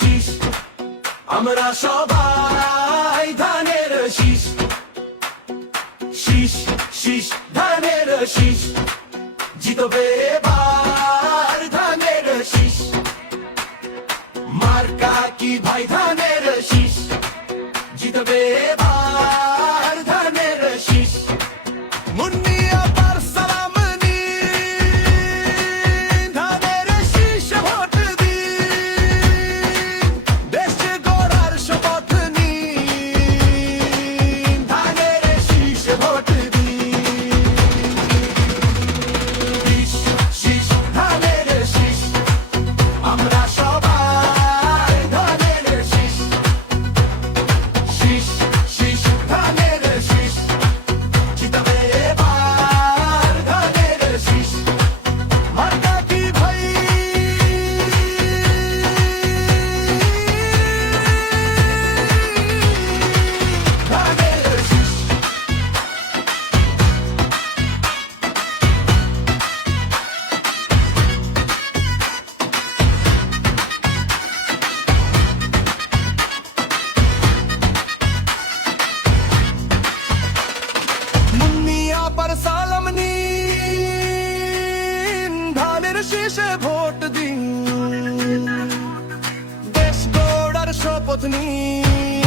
শীষ, আমরা সবাই ধানের শীষ, শীষ শীষ ধানের শীষ, জিতবে এবার ধানের শীষ, মার্কা কি ভাই ধানের শীষ, জিতবে এবার ধানের শীষ। মুন্নিয়া পার সালাম নিন, ধানের শীষে ভোট দিন, দেশ গড়ার শপথ নিন, ধানের শীষে ভোট দিন। শীষ শীষ ধানের শীষ, আমরা সবাই ধানের শীষ, শীষ শীষ ধানের শীষ, জিতবে এবার ধানের শীষ, মার্কা কি ভাই ধানের শীষ। মুন্নিয়া পার সালাম নিন, ধানের শীষে ভোট দিন, দেশ গড়ার শপথ নিন।